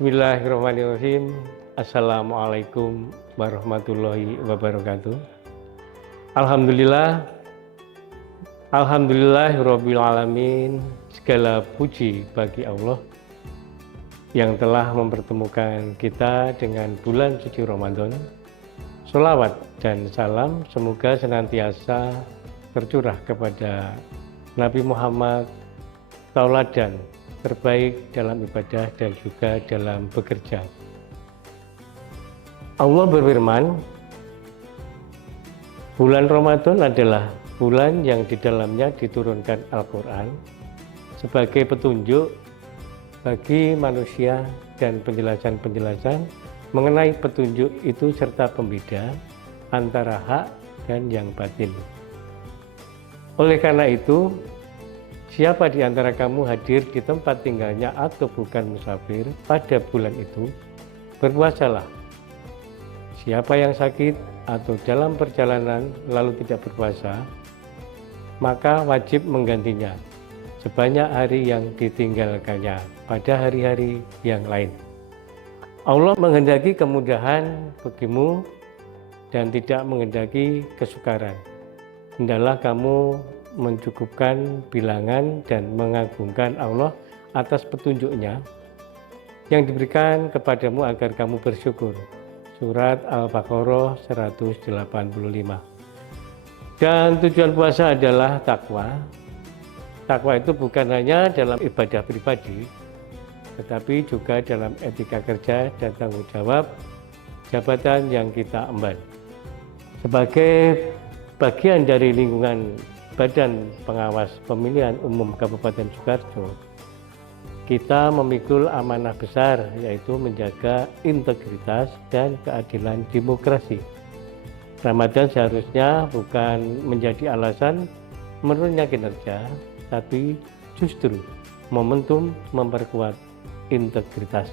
Bismillahirrahmanirrahim. Assalamualaikum warahmatullahi wabarakatuh. Alhamdulillahirabbil alamin. Segala puji bagi Allah yang telah mempertemukan kita dengan bulan suci Ramadan. Sholawat dan salam semoga senantiasa tercurah kepada Nabi Muhammad, tauladan terbaik dalam ibadah dan juga dalam bekerja. Allah berfirman, bulan Ramadan adalah bulan yang di dalamnya diturunkan Al-Quran sebagai petunjuk bagi manusia dan penjelasan-penjelasan mengenai petunjuk itu serta pembeda antara hak dan yang batil. Oleh karena itu, siapa di antara kamu hadir di tempat tinggalnya atau bukan musafir pada bulan itu, berpuasalah. Siapa yang sakit atau dalam perjalanan lalu tidak berpuasa, maka wajib menggantinya sebanyak hari yang ditinggalkannya pada hari-hari yang lain. Allah menghendaki kemudahan bagimu dan tidak menghendaki kesukaran. Hendaklah kamu mencukupkan bilangan dan mengagungkan Allah atas petunjuknya yang diberikan kepadamu agar kamu bersyukur. Surat Al-Baqarah 185. Dan tujuan puasa adalah takwa. Takwa itu bukan hanya dalam ibadah pribadi, tetapi juga dalam etika kerja dan tanggung jawab jabatan yang kita emban. Sebagai bagian dari lingkungan Badan Pengawas Pemilihan Umum Kabupaten Sukoharjo, kita memikul amanah besar, yaitu menjaga integritas dan keadilan demokrasi. Ramadan seharusnya bukan menjadi alasan menurunnya kinerja, tapi justru momentum memperkuat integritas.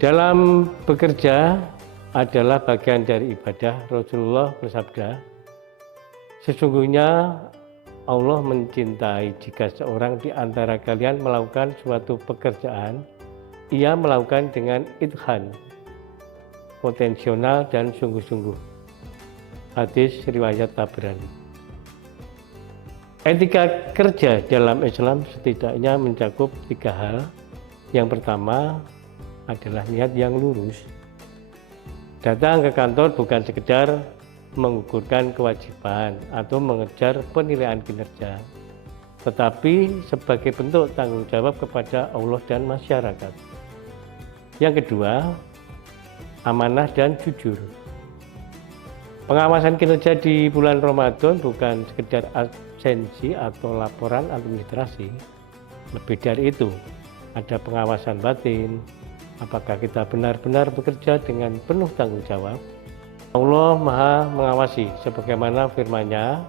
Dalam bekerja adalah bagian dari ibadah. Rasulullah bersabda, sesungguhnya Allah mencintai jika seorang di antara kalian melakukan suatu pekerjaan, ia melakukan dengan idhan, potensional dan sungguh-sungguh. Hadis riwayat Tabrani. Etika kerja dalam Islam setidaknya mencakup 3 hal. Yang pertama adalah niat yang lurus. Datang ke kantor bukan sekedar mengukurkan kewajiban atau mengejar penilaian kinerja, tetapi sebagai bentuk tanggung jawab kepada Allah dan masyarakat. Yang kedua, amanah dan jujur. Pengawasan kinerja di bulan Ramadan bukan sekedar absensi atau laporan administrasi. Lebih dari itu, ada pengawasan batin. Apakah kita benar-benar bekerja dengan penuh tanggung jawab? Allah Maha mengawasi sebagaimana firman-Nya,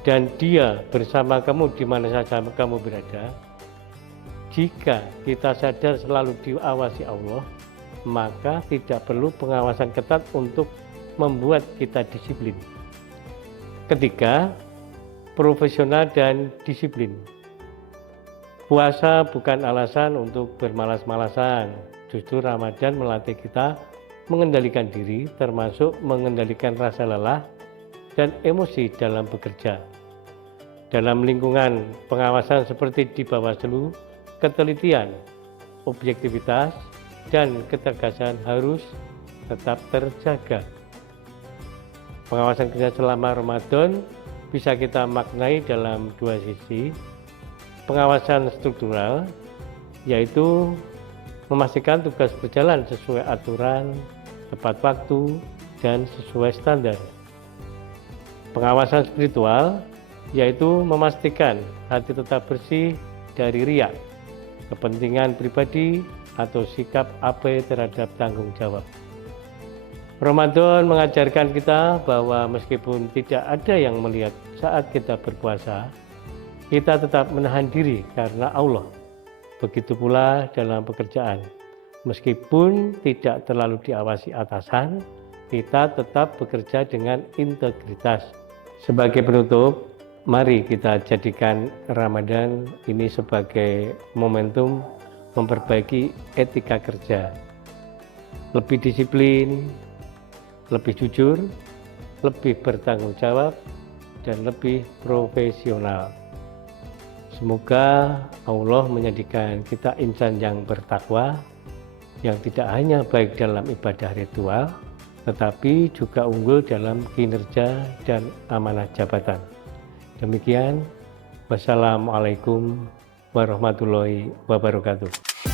dan Dia bersama kamu di mana saja kamu berada. Jika kita sadar selalu diawasi Allah, maka tidak perlu pengawasan ketat untuk membuat kita disiplin. Ketiga, profesional dan disiplin. Puasa bukan alasan untuk bermalas-malasan. Justru Ramadan melatih kita mengendalikan diri, termasuk mengendalikan rasa lelah dan emosi dalam bekerja. Dalam lingkungan pengawasan seperti di Bawaslu, ketelitian, objektivitas, dan ketegasan harus tetap terjaga. Pengawasan kerja selama Ramadan bisa kita maknai dalam 2 sisi. Pengawasan struktural, yaitu memastikan tugas berjalan sesuai aturan, tepat waktu, dan sesuai standar. Pengawasan spiritual, yaitu memastikan hati tetap bersih dari riya, kepentingan pribadi, atau sikap abai terhadap tanggung jawab. Ramadan mengajarkan kita bahwa meskipun tidak ada yang melihat saat kita berpuasa, kita tetap menahan diri karena Allah. Begitu pula dalam pekerjaan. Meskipun tidak terlalu diawasi atasan, kita tetap bekerja dengan integritas. Sebagai penutup, mari kita jadikan Ramadan ini sebagai momentum memperbaiki etika kerja, lebih disiplin, lebih jujur, lebih bertanggung jawab, dan lebih profesional. Semoga Allah menjadikan kita insan yang bertakwa, yang tidak hanya baik dalam ibadah ritual, tetapi juga unggul dalam kinerja dan amanah jabatan. Demikian, wassalamualaikum warahmatullahi wabarakatuh.